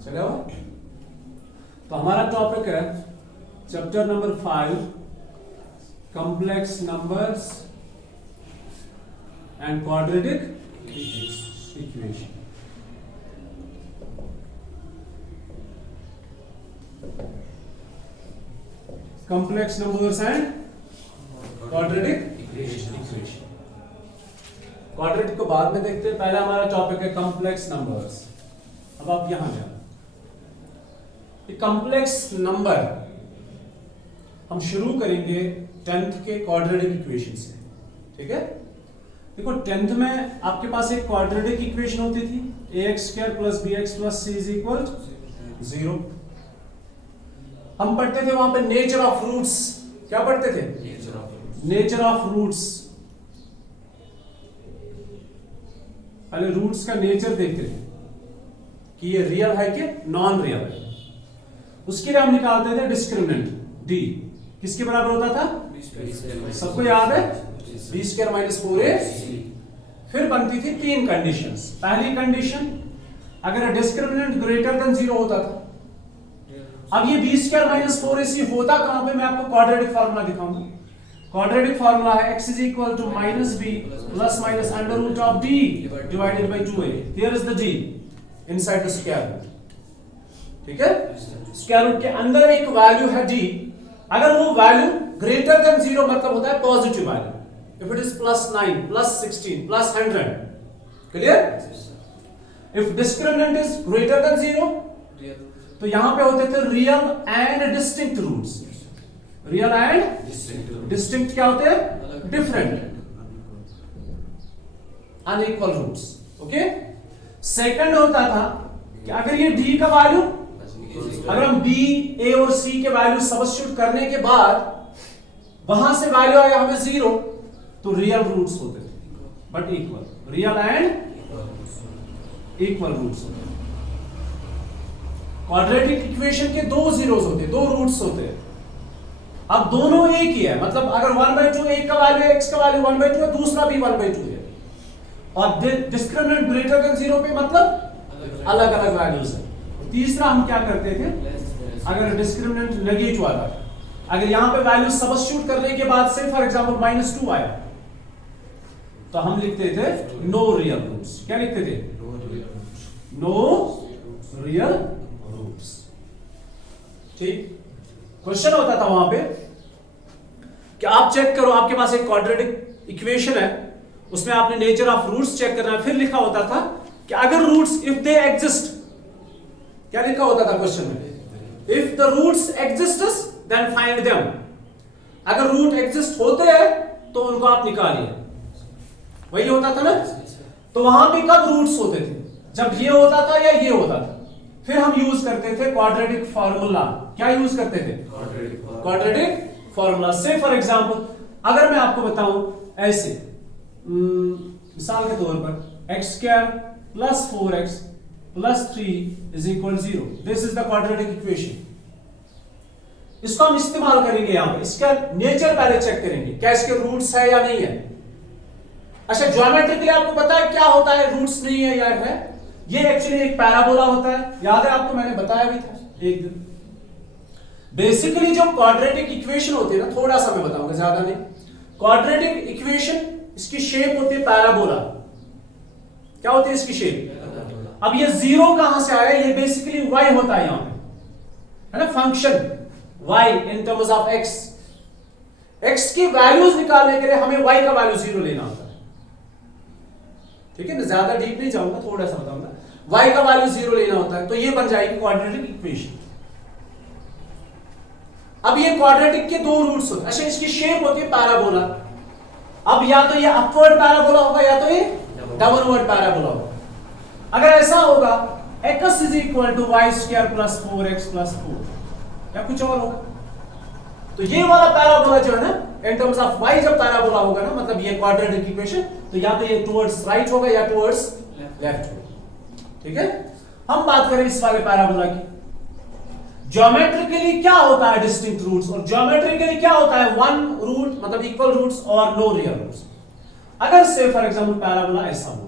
चलो, तो हमारा टॉपिक है chapter number 5, complex numbers and quadratic equation. Complex numbers and quadratic equation. Quadratic को बाद में देखते हैं, पहले हमारा टॉपिक है कॉम्प्लेक्स नंबर्स। अब आप यहां जाओ, कॉम्प्लेक्स नंबर हम शुरू करेंगे 10th के क्वाड्रेटिक इक्वेशन से, ठीक है। देखो 10th में आपके पास एक क्वाड्रेटिक इक्वेशन होती थी, ax square plus bx plus c is equal 0। हम पढ़ते थे वहां पे नेचर ऑफ रूट्स। क्या पढ़ते थे? Nature of roots. पहले रूट्स का नेचर देखते थे कि ये रियल है कि नॉन रियल है। उसके लिए हम निकालते थे डिस्क्रिमिनेंट d, किसके बराबर होता था? सबको याद है, b स्क्वायर माइनस 4ac। फिर बनती थी 3 कंडीशंस। पहली कंडीशन, अगर डिस्क्रिमिनेंट ग्रेटर देन 0 होता था। अब ये b स्क्वायर माइनस 4ac होता कहां पे? मैं आपको क्वाड्रेटिक फार्मूला दिखाऊंगा। क्वाड्रेटिक फार्मूला है x is equal to minus b plus minus under root of b divided by 2a। Here is the g inside the square root, ठीक है। Square root के अंदर एक वैल्यू है d, अगर वो वैल्यू ग्रेटर देन 0 मतलब होता है positive value. If it is plus 9 plus 16 plus 100, clear. If discriminant is greater than 0 तो यहां पे होते थे real and distinct roots. Real and distinct क्या होते हैं? Different, unequal roots, okay. Second होता था कि अगर ये d का वैल्यू, अगर हम b, a और c के वैल्यू सब्स्टिट्यूट करने के बाद वहां से वैल्यू आया हमें 0, तो रियल रूट्स होते थे, but equal. Real and equal roots होते हैं। क्वाड्रेटिक इक्वेशन के 2 जीरोस होते हैं, 2 रूट्स होते हैं। अब दोनों एक ही है, मतलब अगर 1/2 एक का वैल्यू है, x का वैल्यू 1/2 है, दूसरा भी 1/2 है। और डिस्क्रिमिनेंट ग्रेटर देन 0 पे मतलब अलग अलग वैल्यूज है। तीसरा हम क्या करते थे, अगर डिस्क्रिमिनेंट नेगेटिव आता है, अगर यहां पे वैल्यू सब्स्टिट्यूट करने के बाद से फॉर एग्जांपल -2 आया, तो हम लिखते थे नो रियल रूट्स। क्या लिखते थे? नो रियल रूट्स, ठीक। क्वेश्चन होता था वहां पे कि आप चेक करो, आपके पास एक क्वाड्रेटिक इक्वेशन है, उसमें आपने नेचर ऑफ रूट्स चेक करना है। फिर लिखा होता था कि अगर रूट्स इफ दे एग्जिस्ट, क्या लिखा होता था क्वेश्चन में? If the roots exist then find them. अगर रूट एग्जिस्ट होते हैं तो उनको आप निकालिए, वही होता था ना। तो वहां पे कब रूट्स होते थे? जब ये होता था या ये होता था। फिर हम यूज करते थे क्वाड्रेटिक फार्मूला। क्या यूज करते थे? Quadratic formula. से फॉर एग्जांपल अगर मैं आपको बताऊं ऐसे, मिसाल के तौर पर x square plus 4x plus 3 is equal 0, this is the quadratic equation. इसको हम इस्तेमाल करेंगे यहां पे। इसका नेचर पहले चेक करेंगे, क्या इसके रूट्स है या नहीं है। अच्छा, ज्योमेट्रिकली आपको पता है क्या होता है, रूट्स नहीं है या है? ये एक्चुअली एक पैराबोला होता है, याद है आपको, मैंने बताया भी था एक दिन। बेसिकली जो क्वाड्रेटिक इक्वेशन होती है ना, थोड़ा सा मैं बताऊंगा, ज्यादा नहीं। क्वाड्रेटिक इक्वेशन, इसकी शेप होती है पैराबोला। क्या होती है इसकी शेप? अब ये 0 कहां से आया? ये बेसिकली y होता है यहां पे, है ना, function y in terms of x। x की वैल्यूज निकालने के लिए हमें y का वैल्यू 0 लेना होता है, ठीक है ना। ज्यादा डीप नहीं जाऊंगा, थोड़ा सा बताऊंगा। y का वैल्यू 0 लेना होता है, तो ये बन जाएगी क्वाड्रेटिक इक्वेशन। अब ये क्वाड्रेटिक के 2 रूट्स होते हैं। अच्छा, इसकी शेप होती है पैराबोला। अब या तो ये अपवर्ड पैराबोला होगा या तो ये डाउनवर्ड पैराबोला होगा। अगर ऐसा होगा x is equal to y square plus 4x plus 4 या कुछ और होगा, तो ये वाला पैराबोला जो है ना, इन टर्म्स ऑफ y जब पैराबोला होगा ना, मतलब ये क्वाड्रेटिक इक्वेशन, तो या तो ये टुवर्ड्स राइट होगा या टुवर्ड्स लेफ्ट होगा, ठीक है। हम बात करें इस वाले पैराबोला की। ज्योमेट्रिकली क्या होता है डिस्टिंक्ट रूट्स, और ज्योमेट्रिकली क्या होता है वन रूट मतलब इक्वल रूट्स और नो रियल रूट्स। अगर से फॉर एग्जांपल पैराबोला ऐसा हुआ,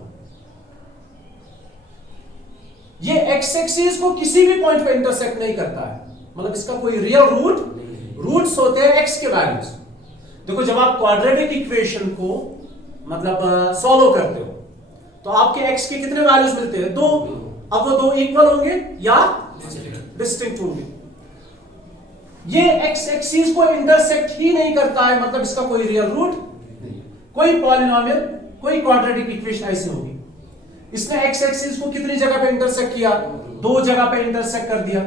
ये एक्स एक्सिस को किसी भी पॉइंट पे इंटरसेक्ट नहीं करता है, मतलब इसका कोई रियल रूट्स होते हैं एक्स के वैल्यूज। देखो जब आप क्वाड्रेटिक इक्वेशन को मतलब सॉल्व करते हो तो आपके एक्स के कितने वैल्यूज मिलते हैं? 2। अब वो 2 इक्वल होंगे या डिस्टिंक्ट होंगे। ये एक्स एक्सिस को इंटरसेक्ट ही नहीं करता है, मतलब इसका कोई रियल रूट नहीं। कोई पॉलिनोमियल, कोई क्वाड्रेटिक इक्वेशन ऐसी होगी, इसने एक्स एक्सिस को कितनी जगह पे इंटरसेक्ट किया? 2 जगह पे इंटरसेक्ट कर दिया।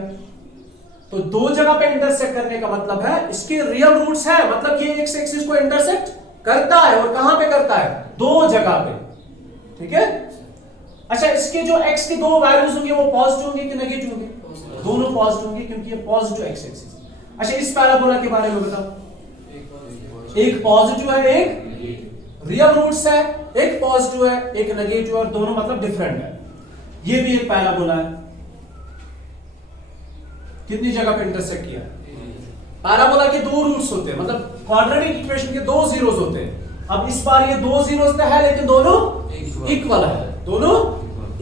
तो 2 जगह पे इंटरसेक्ट करने का मतलब है इसके रियल रूट्स है, मतलब ये एक्स एक्सिस को इंटरसेक्ट करता है। और कहां पे करता है? 2 जगह पे। ठीक है। अच्छा, इसके जो x के 2 वैल्यूज होंगे वो पॉजिटिव होंगे कि नेगेटिव होंगे? दोनों पॉजिटिव होंगे क्योंकि ये पॉजिटिव एक्स एक्सिस। अच्छा, इस पैराबोला के बारे में बताओ। एक पॉजिटिव है, एक रियल रूट्स है, एक पॉजिटिव है, एक नेगेटिव, और दोनों मतलब डिफरेंट है। ये भी एक पैराबोला है, कितनी जगह पे इंटरसेक्ट किया? पैराबोला के 2 रूट्स होते हैं, मतलब क्वाड्रेटिक इक्वेशन के 2 जीरोस होते हैं। अब इस बार ये 2 जीरोस है लेकिन दोनों इक्वल है, दोनों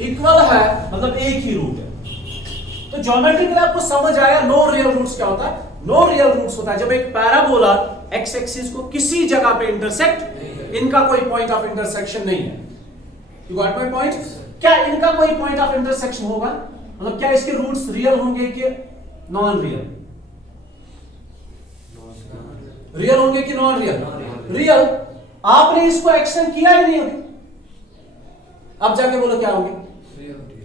इक्वल है, मतलब एक ही रूट है। तो ज्योमेट्रिकली आपको समझ आया नो रियल रूट्स क्या होता है? नो रियल रूट्स होता है जब एक पैराबोला एक्स एक्सिस को किसी जगह पे इंटरसेक्ट, इनका कोई पॉइंट ऑफ इंटरसेक्शन नहीं है। You got my point? क्या इनका कोई पॉइंट ऑफ इंटरसेक्शन होगा? मतलब क्या इसके रूट्स रियल होंगे कि नॉन रियल? रियल होंगे कि नॉन रियल? रियल। आपने इसको एक्सटेंड किया ही नहीं अभी, अब जाके बोलो क्या होंगे?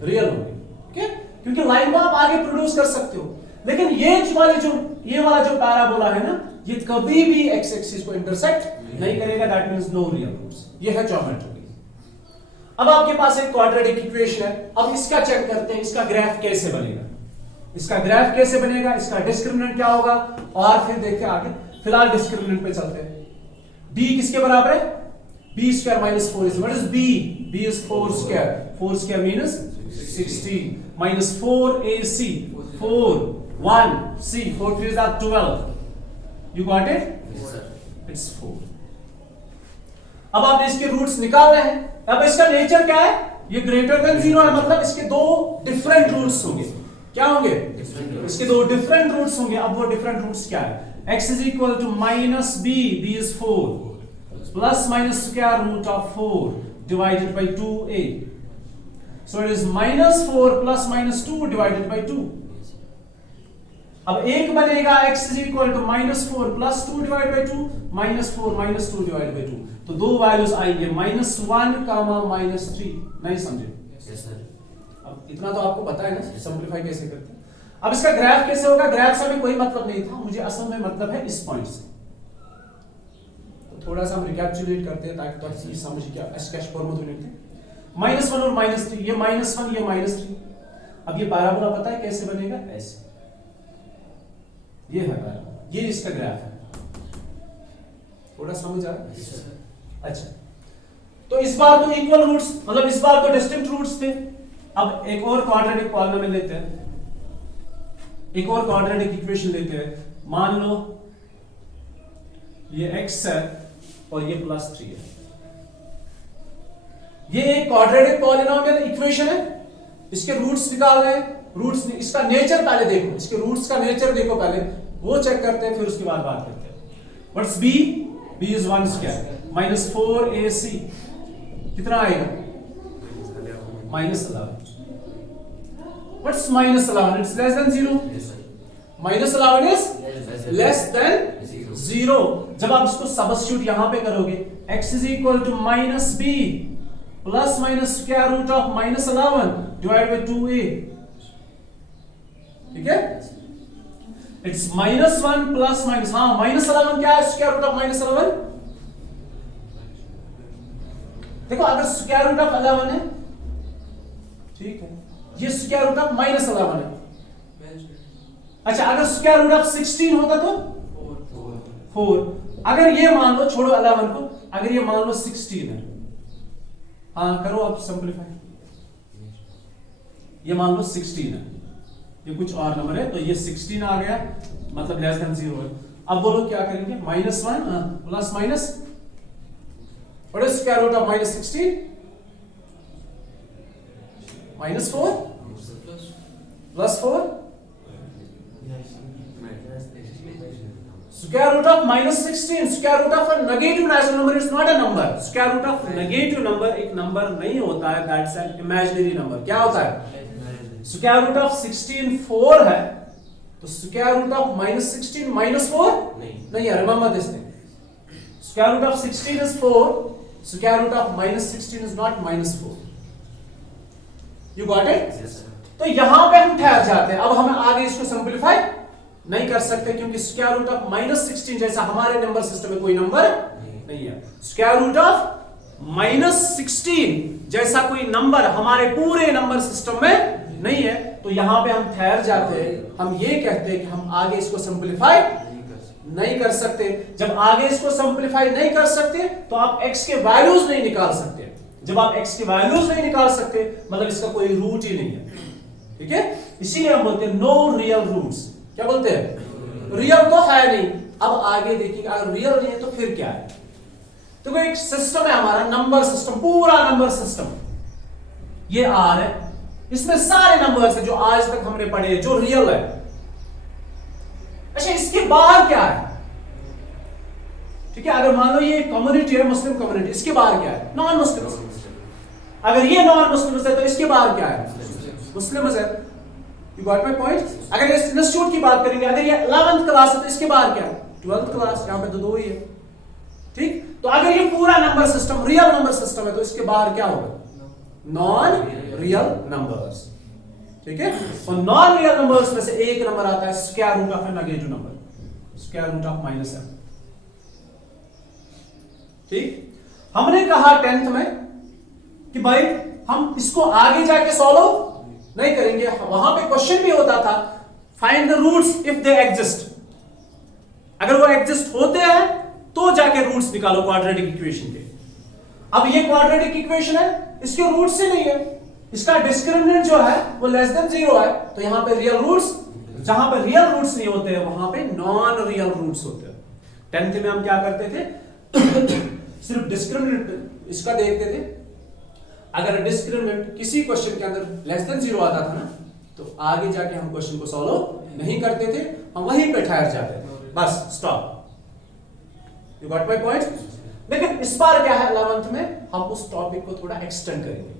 रियल होंगे। ओके, क्योंकि लाइन को आप आगे प्रोड्यूस कर सकते हो, लेकिन ये वाला जो पैराबोला है ना, ये कभी भी एक्स एक्सिस को इंटरसेक्ट नहीं करेगा। That means no real roots. ये है ज्योमेट्री। अब आपके पास एक क्वाड्रेटिक इक्वेशन है, अब इसका चेक करते हैं इसका ग्राफ कैसे बनेगा। इसका ग्राफ कैसे बनेगा, इसका डिस्क्रिमिनेंट क्या होगा, और फिर देखते हैं आगे। फिलहाल डिस्क्रिमिनेंट पे चलते हैं। b किसके बराबर है? b square minus 4 is what is b? b is 4 square. 4 square means 16 minus 4ac 4 1 c 4 3s are 12. You got it? Yes, sir. It's 4. अब आप इसके रूट्स निकाल रहे हैं। अब इसका नेचर क्या है? ये ग्रेटर देन 0 है, मतलब इसके 2 डिफरेंट रूट्स होंगे। क्या होंगे? इसके 2 डिफरेंट रूट्स होंगे। अब वो डिफरेंट रूट्स क्या है? x is equal to minus b, b is 4, plus minus square root of 4 divided by 2a. So it is minus 4 plus minus 2 divided by 2. अब एक बनेगा x is equal to minus 4 plus 2 divided by 2, minus 4 minus 2 divided by 2. तो 2 values आएंगे minus 1 कामा minus 3। नहीं समझे? Yes, sir. अब इतना तो आपको पता है ना सिंपलीफाई कैसे करते हैं। अब इसका ग्राफ कैसे होगा? ग्राफ से हमें कोई मतलब नहीं था, मुझे असल में मतलब है इस पॉइंट से। तो थोड़ा सा हम रिकैप्चुलेट करते हैं ताकि तो चीज समझ क्या स्केच फॉर्म में लिखते हैं। -1 और -3, ये -1 ये -3। अब ये पैराबोला पता है कैसे बनेगा? ऐसे। ये है पैराबोला, ये इसका ग्राफ है। थोड़ा समझ आ रहा है? Yes, sir. अच्छा, तो इस बार तो इक्वल रूट्स, मतलब इस बार तो डिस्टिंक्ट रूट्स थे। अब एक और क्वाड्रेटिक पॉलिनोमियल लेते हैं, एक और क्वाड्रेटिक इक्वेशन लेते हैं। मान लो ये x है और ये +3 है। ये एक क्वाड्रेटिक पॉलिनोमियल इक्वेशन है, इसके रूट्स निकाल रहे हैं। रूट्स, इसका नेचर पहले देखो, इसके रूट्स का नेचर देखो पहले, वो चेक करते हैं, फिर उसके बाद बात करते हैं। What's b? b is 1 square minus 4ac कितना आएगा? -11। What's -11? It's less than 0. Yes, sir. -11 is less than Zero. 0। जब आप इसको सबस्टिट्यूट यहां पे करोगे, x is equal to -b plus minus square root of -11 divided by 2a। ठीक है? It's -1 plus minus, हाँ -11 क्या है? Square root of -11। देखो अगर स्क्वायर रूट ऑफ 11 है, ठीक है, ये स्क्वायर रूट ऑफ -11 है। अच्छा, अगर स्क्वायर रूट ऑफ 16 होता तो 4। अगर ये मान लो, छोड़ो 11 को, अगर ये मान लो 16 है, हाँ करो आप सिंपलीफाई। ये मान लो 16 है, ये कुछ और नंबर है, तो ये 16 आ गया, मतलब लेस देन 0 है। अब बोलो क्या करेंगे? -1 plus minus, what is square root of -16? -4 plus 4 square root of minus 16. Square root of a negative natural number is not a number. Square root of negative number एक number नहीं होता है, that's an imaginary number. क्या होता है? Square root of 16 4 है, तो square root of minus 16 minus 4 नहीं है. Remember this thing. Square root of 16 is 4. Square root of minus 16 is not minus 4. You got it? Yes, sir. तो यहां पे हम ठहर जाते हैं. अब हमें आगे इसको सिंप्लीफाई नहीं कर सकते क्योंकि स्क्वायर रूट ऑफ माइनस 16 जैसा हमारे नंबर सिस्टम में कोई नंबर नहीं है. स्क्वायर रूट ऑफ माइनस 16 जैसा कोई नंबर हमारे पूरे नंबर सिस्टम में नहीं है. तो यहां पे हम ठहर जाते हैं. हम ये कहते हैं कि हम आगे इसको सिंप्लीफाई नहीं कर सकते. जब आगे इसको सिंप्लीफाई नहीं कर सकते तो आप x के वैल्यूज नहीं निकाल सकते. जब आप x के वैल्यूज नहीं निकाल सकते मतलब इसका कोई रूट ही नहीं है. ठीक है, इसीलिए हम बोलते हैं नो रियल रूट्स. क्या बोलते हैं? रियल तो है नहीं. अब आगे देखिए, अगर रियल नहीं है तो फिर क्या है? तो कोई एक सिस्टम है हमारा, नंबर सिस्टम, पूरा नंबर सिस्टम. ये आर है, इसमें सारे नंबर्स है जो आज तक हमने पढ़े हैं, जो रियल है. अच्छा, इसके बाहर क्या है? ठीक है, अगर मान लो ये कम्युनिटी है, मुस्लिम कम्युनिटी, इसके बाहर क्या है? Non Muslim. अगर ये नॉन मुस्लिम है तो इसके बाहर क्या है? मुस्लिम है. You got my point? अगर इस इंस्टीट्यूट की बात करेंगे, अगर ये 11th क्लास है तो इसके बाहर क्या है? 12th class. यहां पे तो दो ही है. ठीक, तो अगर ये पूरा number system real number system है तो इसके बाहर क्या होगा? Non real numbers. ठीक है, और नॉन रियल नंबर्स में से एक नंबर आता है square root of a negative number, square root of -7. ठीक, हमने कहा 10th में कि भाई हम इसको आगे जाके सॉल्व नहीं करेंगे. वहां पे क्वेश्चन भी होता था, find the roots if they exist. अगर वो एग्जिस्ट होते हैं तो जाके रूट्स निकालो क्वाड्रेटिक इक्वेशन के. अब ये क्वाड्रेटिक इक्वेशन है, इसके रूट्स ही नहीं है. इसका डिस्क्रिमिनेंट जो है वो लेस देन 0 है. तो यहां पे रियल रूट्स, जहां पे रियल रूट्स नहीं होते हैं वहां पे नॉन रियल रूट्स होते हैं. 10th में हम क्या करते थे? सिर्फ डिस्क्रिमिनेंट इसका देखते थे. अगर डिस्क्रिमिनेंट किसी क्वेश्चन के अंदर लेस देन 0 आता था ना, तो आगे जाके हम क्वेश्चन को सॉल्व नहीं करते थे, हम वहीं पे ठहर जाते थे. Bus stop. You got my point? लेकिन इस बार क्या है, 11th में हम उस टॉपिक को थोड़ा एक्सटेंड करेंगे.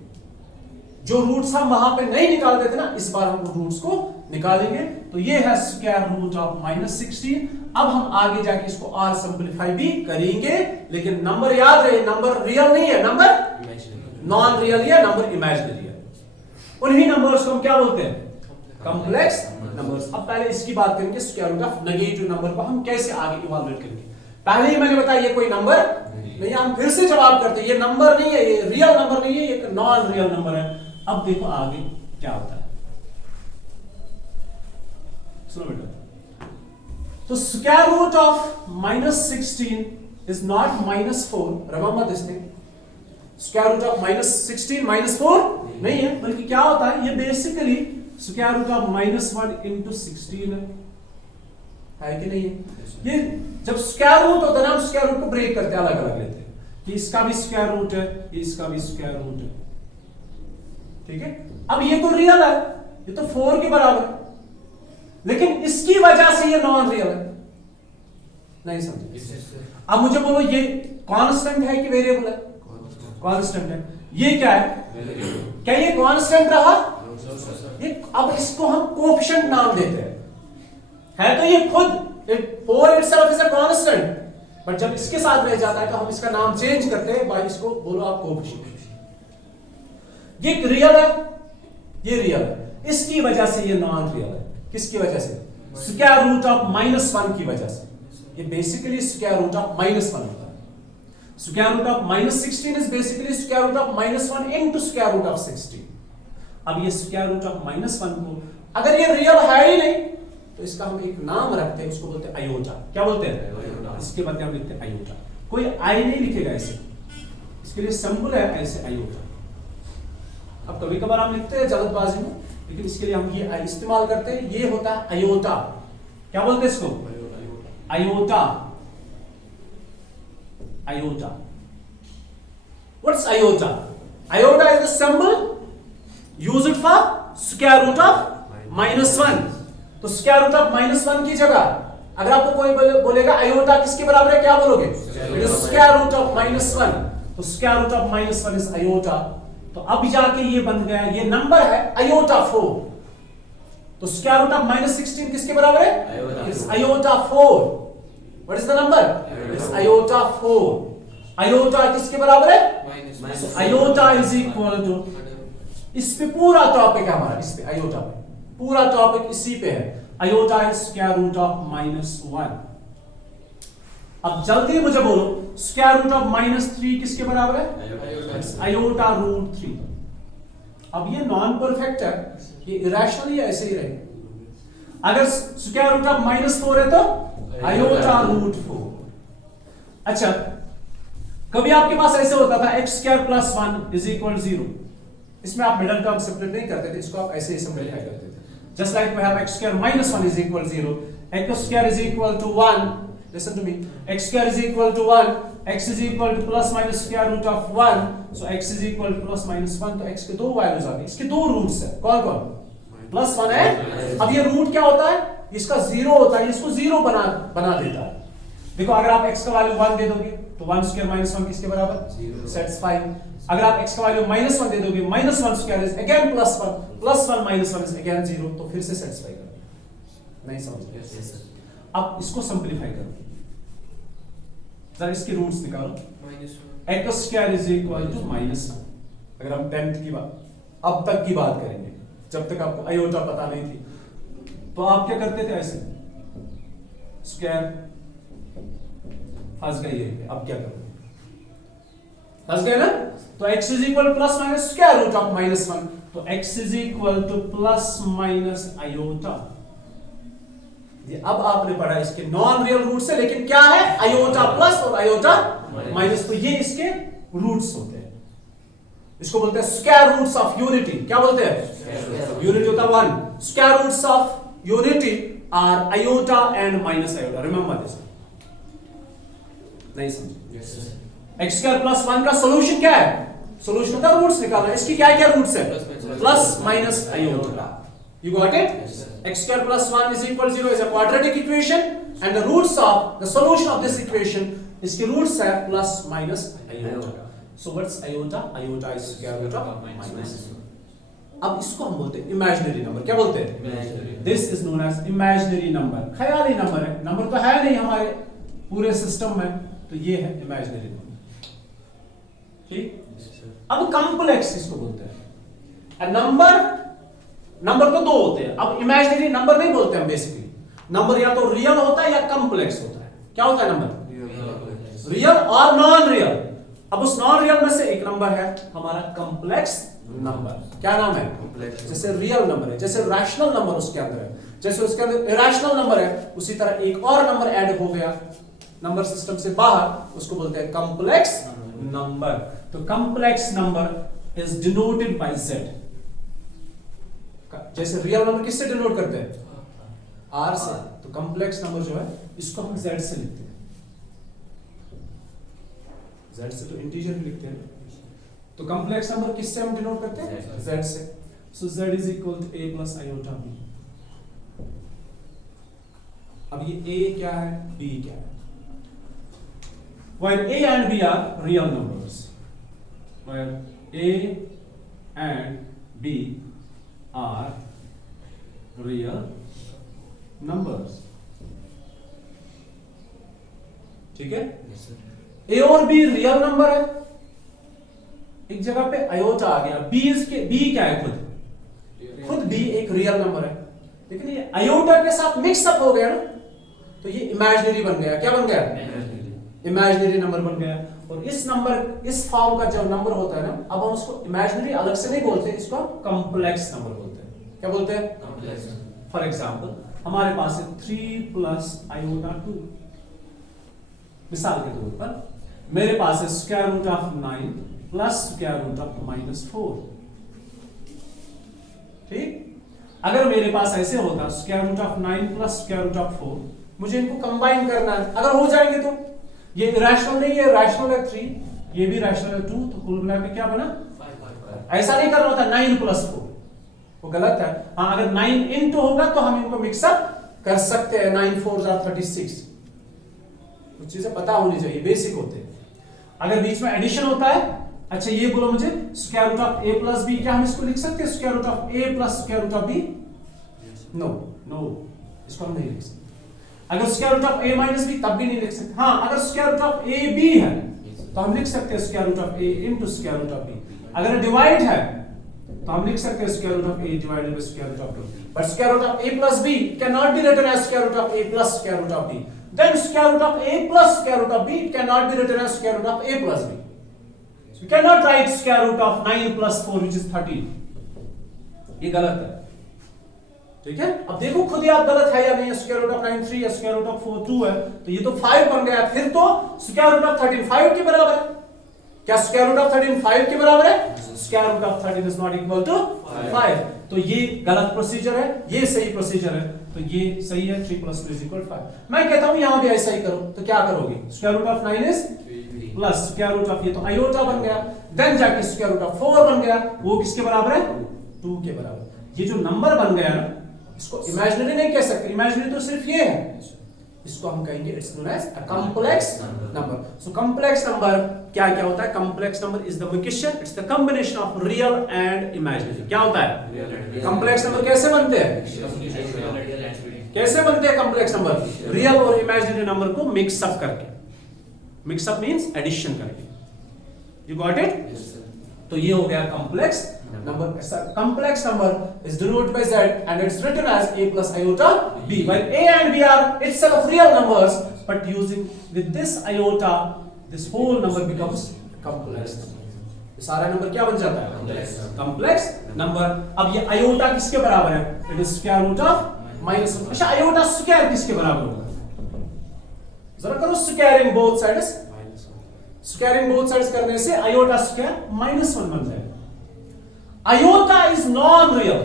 जो रूट्स हम वहां पे नहीं निकालते थे ना, इस बार हम रूट्स को निकालेंगे. तो ये है स्क्वायर रूट ऑफ -16. अब हम आगे जाके इसको और सिंपलीफाई भी करेंगे. लेकिन नंबर याद रहे, नंबर रियल नहीं है, नंबर नॉन रियल या नंबर इमेजिनरी है. उन्हीं नंबर्स को हम क्या बोलते हैं? Complex numbers. अब पहले इसकी बात करेंगे, square root of negative number को हम कैसे आगे इवैल्यूएट करेंगे. पहले ही मैंने बताया ये कोई नंबर नहीं. हम फिर से जवाब करते हैं, ये नंबर नहीं है, ये रियल नंबर नहीं है, ये नॉन रियल नंबर है. अब देखो आगे क्या होता है. सुनो बेटा, तो square root of -16 is not -4. Remember this thing. Square root of -16 -4 नहीं है, बल्कि क्या होता है, ये basically square root of -1 into 16 है कि नहीं है? ये जब स्क्वायर रूट होता है ना, हम स्क्वायर रूट को ब्रेक करते हैं, अलग अलग लेते हैं कि इसका भी स्क्वायर रूट है, ये इसका भी स्क्वायर रूट है. ठीक है, अब ये तो रियल है, ये तो 4 के बराबर है, लेकिन इसकी वजह से ये नॉन रियल है. नहीं समझे? अब मुझे बोलो, ये कांस्टेंट है कि वेरिएबल है? कांस्टेंट है. ये क्या है? क्या ये कांस्टेंट रहा? ये अब इसको हम कोएफिशिएंट नाम देते हैं. है तो ये खुद 4 itself is a constant, but जब इसके साथ रह जाता है तो हम इसका नाम चेंज करते हैं. भाई इसको बोलो आप कोएफिशिएंट. ये रियल है, ये रियल है, इसकी वजह से ये नॉन रियल है. किसकी वजह से? स्क्वायर रूट ऑफ -1 की वजह से. ये बेसिकली स्क्वायर रूट ऑफ -1 होता है. Square root of -16 is basically square root of -1 into square root of 16. अब ये स्क्वायर रूट ऑफ -1 को अगर ये रियल है ही नहीं तो इसका हम एक नाम रखते हैं, उसको बोलते हैं आयोटा. क्या बोलते हैं? इसके बदले हम लिखते हैं आयोटा. कोई आई नहीं लिखेगा ऐसे, इसके लिए सिंबल है ऐसे आयोटा. अब कभी कभार हम लिखते हैं जल्दबाजी में, लेकिन इसके लिए हम ये इस्तेमाल करते हैं. ये होता है आयोटा. क्या बोलते हैं इसको? Iota. Iota. What's iota? Iota is the symbol used for square root of -1, तो स्क्वायर रूट ऑफ -1 की जगह अगर आपको कोई बोलेगा आयोटा किसके बराबर है, क्या बोलोगे? स्क्वायर रूट ऑफ -1, तो square root of -1 is iota. तो अब जाके ये बन गया, ये नंबर है आयोटा 4, तो स्क्वायर रूट ऑफ -16 किसके बराबर है? It's iota 4। What is the number? It's iota 4। Iota किसके बराबर है? आयोटा इज इक्वल टू, इस पे पूरा टॉपिक है हमारा, इस पे आयोटा पे पूरा टॉपिक इसी पे है। Iota is square root of -1। अब जल्दी मुझे बोलो, स्क्वायर रूट ऑफ -3 किसके बराबर है? Iota root 3। अब ये नॉन परफेक्ट है, ये इरेशनल ही ऐसे ही रहेगा। अगर स्क्वायर रूट ऑफ -4 है तो आयोटा रूट 4। अच्छा, कभी आपके पास ऐसे होता था x² + 1 इज इक्वल 0, इसमें आप मिडिल टर्म सेपरेट नहीं करते थे, इसको आप ऐसे ही सिंपलीफाई करते थे। Just like we have x² - 1 is equal 0, x² is equal to 1, listen to me, x² is equal to 1, x is equal to ± square root of 1, so x is equal to ±1, तो x के दो values आ गए, इसके दो roots है, कौन कौन? +1 है। अब ये रूट क्या होता है? इसका 0 होता है, इसको 0 बना देता है। देखो, अगर आप x का वैल्यू 1 दे दोगे तो 1² - 1 किसके बराबर? सेटिस्फाई। अगर आप x का वैल्यू -1 दे दोगे, -1² इज अगेन +1, +1 - 1 इज अगेन 0, तो फिर से सेटिस्फाई करो। नहीं समझ? अब इसको सिंपलीफाई करो, जरा इसके रूट्स निकालो। x² is equal to -1। अगर हम 10th की बात, अब तक की बात करेंगे, जब तक आपको आयोटा पता नहीं थी, तो आप क्या करते थे? ऐसे स्क्वायर, फंस गए ये, अब क्या करोगे? फंस गए ना? तो x is equal ± square root of -1, तो x is equal to ± iota. ये अब आपने पढ़ा इसके नॉन रियल रूट से, लेकिन क्या है? आयोटा प्लस और आयोटा माइनस, तो ये इसके रूट्स होते हैं। इसको बोलते हैं स्क्वायर रूट्स ऑफ यूनिटी। क्या बोलते हैं? यूनिटी होता है 1, square roots of unity are iota and minus iota. Remember this. नहीं समझे? x² + 1 का सॉल्यूशन क्या है? सॉल्यूशन होता है रूट्स निकालना। इसकी क्या क्या रूट्स है? ± Iota. You got it? x² + 1 is equal 0 is a quadratic equation, and the roots of the solution of this equation, इसके रूट्स है ± iota. So what's iota? Iota is square root of -. अब इसको हम बोलते हैं imaginary number. क्या बोलते हैं? This is known as imaginary number. ख्याली नंबर है, नंबर तो है नहीं हमारे पूरे सिस्टम में, तो ये है इमेजिनरी नंबर। ठीक। अब कॉम्प्लेक्स इसको बोलते हैं। नंबर तो दो होते हैं, अब इमेजिनरी नंबर नहीं बोलते हम। बेसिकली नंबर या तो रियल होता है या कॉम्प्लेक्स होता है। क्या होता है नंबर? रियल और नॉन रियल। अब उस नॉन रियल में से एक नंबर है हमारा कॉम्प्लेक्स नंबर। क्या नाम है? जैसे रियल नंबर है, जैसे रैशनल नंबर उसके अंदर है, जैसे उसके अंदर इरेशनल नंबर है, उसी तरह एक और नंबर ऐड हो गया नंबर सिस्टम से बाहर, उसको बोलते हैं कॉम्प्लेक्स नंबर। तो complex number is denoted by z। जैसे रियल नंबर किससे डिनोट करते हैं? r से। तो कॉम्प्लेक्स नंबर जो है इसको हम z से लिखते हैं। z से तो इंटीजर भी लिखते हैं, तो कॉम्प्लेक्स नंबर किससे हम डिनोट करते हैं? z से। So z is equal to a plus iota b। अब ये a क्या है, b क्या है? While a and b are real numbers, while a and b are real numbers, ठीक है? a और b रियल नंबर है। एक जगह पे आयोटा आ गया, b क्या है? खुद b एक रियल नंबर है, लेकिन ये आयोटा के साथ मिक्स अप हो गया ना, तो ये इमेजिनरी बन गया। क्या बन गया? इमेजिनरी नंबर बन गया। और इस नंबर, इस फॉर्म का जो नंबर होता है ना, अब हम उसको इमेजिनरी अलग से नहीं बोलते, इसको कॉम्प्लेक्स नंबर बोलते हैं। क्या बोलते हैं? कॉम्प्लेक्स। फॉर एग्जांपल हमारे पास है 3 प्लस आयोटा 2। मिसाल के तौर पर मेरे पास है square root of 9 plus square root of -4। ठीक। अगर मेरे पास ऐसे होता square root of 9 plus square root of 4, मुझे इनको कंबाइन करना है। अगर हो जाएंगे तो ये रैशनल नहीं है, रैशनल है 3, ये भी रैशनल है 2, तो कुल मिला के क्या बना? 5। ऐसा नहीं करना होता 9 + 4, वो गलत है। हाँ, अगर 9 इंटू होगा तो हम इनको मिक्सअप कर सकते हैं। 9 4 36, कुछ चीजें पता होनी चाहिए, बेसिक होते हैं। अगर बीच में एडिशन होता है, अच्छा ये बोलो मुझे, square root of a plus b, क्या हम इसको लिख सकते हैं square root of a plus square root of b? No no, इसको हम नहीं लिख सकते। अगर square root of a minus b, तब भी नहीं लिख सकते। हाँ, अगर square root of a b है तो हम लिख सकते हैं square root of a into square root of b। अगर डिवाइड है तो हम लिख सकते हैं square root of a divided by square root of b। But square root of a plus b cannot be written as square root of a plus square root of b. Then square root of a plus square root of b cannot be written as square root of a plus b. So we cannot write square root of 9 plus 4 which is 13. ये गलत है, ठीक है। अब देखो खुद ही आप गलत है या नहीं। स्क्वायर रूट ऑफ 9 3 या स्क्वायर रूट ऑफ 4 2 है, तो ये तो 5 बन गया। फिर तो स्क्वायर रूट ऑफ 13 5 के बराबर है। क्या स्क्वायर रूट ऑफ 13 5 के बराबर है? Square root of 13 is not equal to 5। तो ये गलत प्रोसीजर है, ये सही प्रोसीजर है। तो ये सही है, 3 + 2 = 5। मैं कहता हूं यहां भी ऐसा ही करो, तो क्या करोगे? Square root of 9 is plus square root of, ये तो आयोटा बन गया, देन जाके स्क्वायर रूट ऑफ 4 बन गया, वो किसके बराबर है? 2 के बराबर। ये जो नंबर बन गया ना, इसको इमेजिनरी नहीं कह सकते। इमेजिनरी तो सिर्फ ये है, इसको हम कहेंगे it's known as a complex number. So complex number क्या क्या होता है? Complex number is the mixture, it's the combination of real and imaginary. क्या होता है? कॉम्प्लेक्स नंबर कैसे बनते हैं? कैसे बनते हैं कॉम्प्लेक्स नंबर? रियल और इमेजिनरी नंबर को मिक्स अप करके। मिक्स अप मींस एडिशन करके। You got it? तो ये हो गया complex number. Complex number is denoted by z and it's written as a plus iota b. While a and b are itself real numbers, but using with this iota, this whole number becomes complex number. सारा number क्या बन जाता है? Complex number. अब ये iota किसके बराबर है? It is square root of -1। अच्छा, आयोटा स्क्वायर किसके बराबर होगा? जरा करो squaring both sides. Squaring both sides करने से आयोटा स्क्वायर -1 बन जाएगा। Iota is non-real.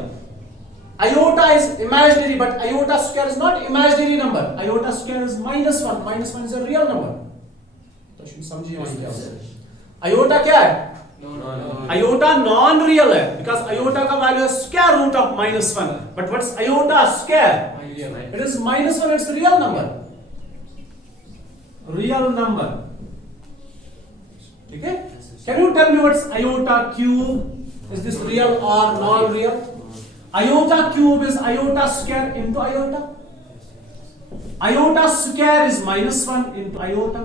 Iota is imaginary, but iota square is not imaginary number. Iota square is -1. -1 is a real number. तो समझिए वहीं क्या होता है। Iota क्या है? Iota non-real है, because iota का value is square root of -1. But what's iota square? It is -1. It's a real number. Real number. ठीक है? Can you tell me what's iota cube? Is this real or non-real? Iota cube is iota square into iota. Iota square is -1 into iota.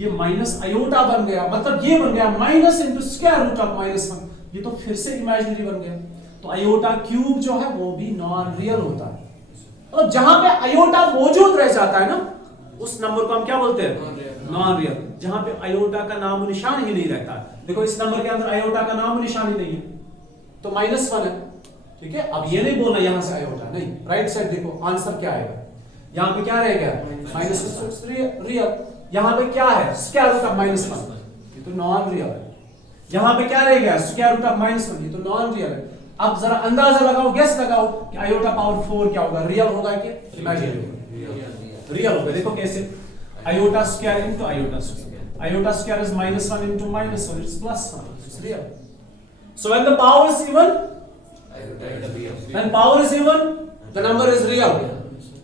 ये minus iota बन गया, मतलब ये बन गया minus into square root of -1। ये तो फिर से इमेजिनरी बन गया। तो आयोटा क्यूब जो है वो भी नॉन रियल होता है। और जहां पे आयोटा मौजूद रह जाता है ना, उस नंबर को हम क्या बोलते हैं? Non real. जहां पे आयोटा का नाम निशान ही नहीं रहता। देखो इस नंबर के अंदर आयोटा का नाम निशान ही नहीं है, तो -1 है। ठीक है, अब ये नहीं बोलना यहां से आयोटा नहीं, राइट साइड देखो आंसर क्या आएगा। यहां पे क्या रहेगा? -1 रियल। यहां पे क्या है? स्क्वायर रूट ऑफ -1, ये तो नॉन रियल है। यहां पे क्या रहेगा? स्क्वायर रूट ऑफ -1, ये तो नॉन रियल है। अब जरा अंदाजा लगाओ, गेस लगाओ कि आयोटा पावर 4 क्या होगा? रियल होगा कि इमेजिनरी होगा? रियल होगा। देखो कैसे, iota square into iota square. Iota square is -1 into -1, it's +1. It's real. So when the power is even, when power is even, the number is real.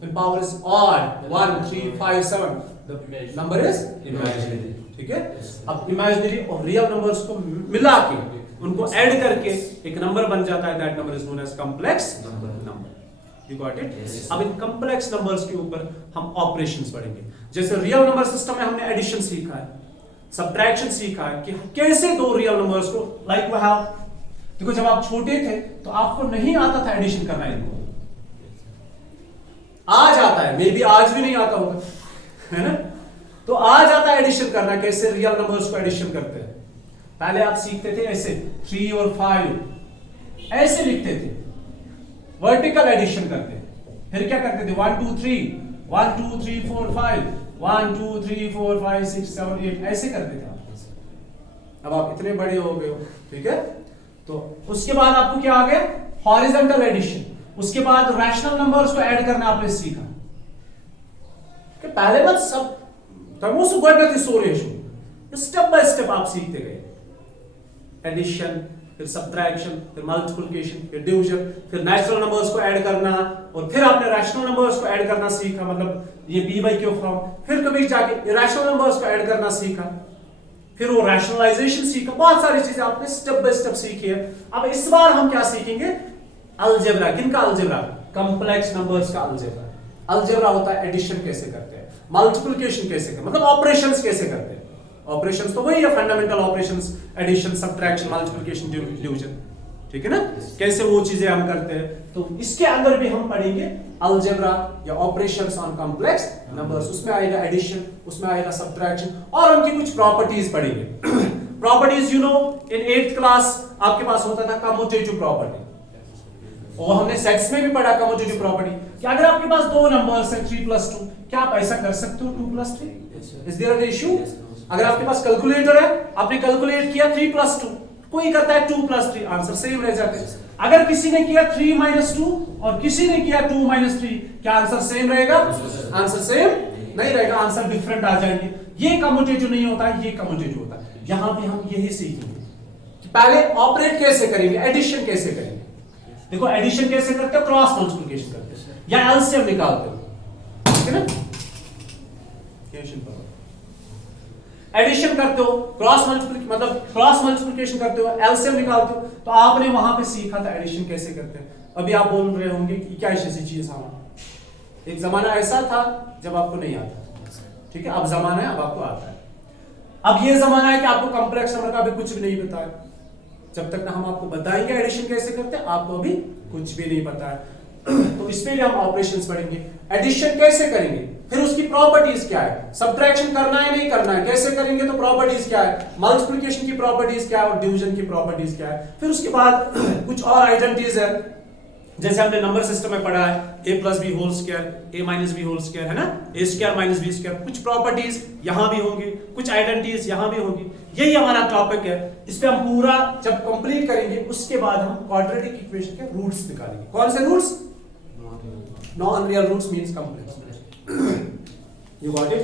When power is odd, 1 3 5 7, the number is imaginary. ठीक है? अब imaginary और real numbers को मिला के, उनको add करके एक नंबर बन जाता है। that number is known as complex number. You got it? अब इन complex numbers के ऊपर हम ऑपरेशंस पढ़ेंगे। जैसे रियल नंबर सिस्टम में हमने एडिशन सीखा है, सब्ट्रैक्शन सीखा है कि कैसे दो रियल नंबर्स को, लाइक वी हैव, देखो जब आप छोटे थे तो आपको नहीं आता था एडिशन करना, इनको आज आता है, मे बी आज भी नहीं आता होगा, है ना? तो आज आता है एडिशन करना, कैसे रियल नंबर्स को एडिशन करते हैं। पहले आप सीखते थे ऐसे 3 और 5 ऐसे लिखते थे, वर्टिकल एडिशन करते, फिर क्या करते थे 1 2 3 1 2 3 4 5 1 2 3 4 5 6 7 8 ऐसे करते थे आप। अब आप इतने बड़े हो गए हो, ठीक है? तो उसके बाद आपको क्या आ गया? Horizontal addition. उसके बाद रैशनल नंबर्स को ऐड करना आपने सीखा कि पहले मत सब तमोस गडति सोरेशु, स्टेप बाय स्टेप आप सीखते गए। एडिशन, फिर सब्ट्रैक्शन, फिर मल्टीप्लिकेशन, फिर डिवीजन, फिर नेचुरल नंबर्स को ऐड करना, और फिर आपने रैशनल नंबर्स को ऐड करना सीखा, मतलब ये p/q फॉर्म। फिर कभी जाके इरेशनल नंबर्स को ऐड करना सीखा, फिर वो रैशनलाइजेशन सीखा, बहुत सारी चीजें आपने स्टेप बाय स्टेप सीखी है। अब इस बार हम क्या सीखेंगे? अलजेब्रा। किनका अलजेब्रा? कॉम्प्लेक्स नंबर्स का अलजेब्रा। अलजेब्रा होता है एडिशन कैसे करते हैं, मल्टीप्लिकेशन कैसे करते हैं, मतलब ऑपरेशंस कैसे करते हैं। ऑपरेशंस तो वही है, fundamental operations, addition, subtraction, multiplication, division, ठीक है ना, कैसे वो चीजें हम करते हैं। तो इसके अंदर भी हम पढ़ेंगे अलजेब्रा या ऑपरेशंस ऑन कॉम्प्लेक्स नंबर्स। उसमें आएगा एडिशन, उसमें आएगा सब्ट्रैक्शन, और उनकी कुछ प्रॉपर्टीज पढ़ेंगे। Properties, you know, in 8th class आपके पास होता था कम्यूटेटिव प्रॉपर्टी, और हमने सेट्स में भी पढ़ा कम्यूटेटिव प्रॉपर्टी कि अगर आपके पास दो नंबर्स हैं 3 + 2, क्या आप ऐसा कर सकते हो 2 + 3? Is there an issue? अगर आपके पास कैलकुलेटर है, आपने कैलकुलेट किया 3 + 2, कोई करता है 2 + 3, आंसर सेम रह जाते हैं। अगर किसी ने किया 3 - 2 और किसी ने किया 2 - 3, क्या आंसर सेम रहेगा? आंसर सेम नहीं रहेगा, आंसर डिफरेंट आ जाएंगे। ये कम्यूटेटिव नहीं होता है, ये कम्यूटेटिव होता है। यहां पे हम यही सीखेंगे। पहले ऑपरेट कैसे करेंगे, एडिशन कैसे करेंगे। देखो एडिशन कैसे करते हो, क्रॉस मल्टीप्लिकेशन करते हो या एलसीएम निकालते हो, ठीक है ना। एडिशन करते हो, क्रॉस मल्टीप्लिकेशन मतलब क्रॉस मल्टीप्लिकेशन करते हो, एलसीएम निकालते हो। तो आपने वहां पे सीखा था एडिशन कैसे करते हैं। अभी आप बोल रहे होंगे कि क्या ऐसी चीज हमारा, एक जमाना ऐसा था जब आपको नहीं आता, ठीक है, अब जमाना है, अब आपको आता है। अब ये जमाना है कि आपको कॉम्प्लेक्स नंबर का अभी कुछ भी नहीं पता है। जब तक ना हम आपको बताएंगे एडिशन कैसे करते हैं, आपको अभी कुछ भी नहीं पता है। तो इस पे भी हम ऑपरेशंस पढ़ेंगे, एडिशन कैसे करेंगे, फिर उसकी प्रॉपर्टीज क्या है, सब्ट्रैक्शन करना है नहीं करना है, कैसे करेंगे तो प्रॉपर्टीज क्या है, मल्टीप्लिकेशन की प्रॉपर्टीज क्या है और डिवीजन की प्रॉपर्टीज क्या है। फिर उसके बाद कुछ और आइडेंटिटीज है, जैसे हमने नंबर सिस्टम में पढ़ा है a + b whole square, a - b whole square, है ना, a² - b स्क्वायर। कुछ प्रॉपर्टीज यहां भी होंगी, कुछ आइडेंटिटीज यहां भी होंगी। यही हमारा टॉपिक है। इस पे हम पूरा जब कंप्लीट करेंगे उसके बाद हम क्वाड्रेटिक इक्वेशन के रूट्स निकालेंगे। कौन से roots? Non real roots means complex. You got it?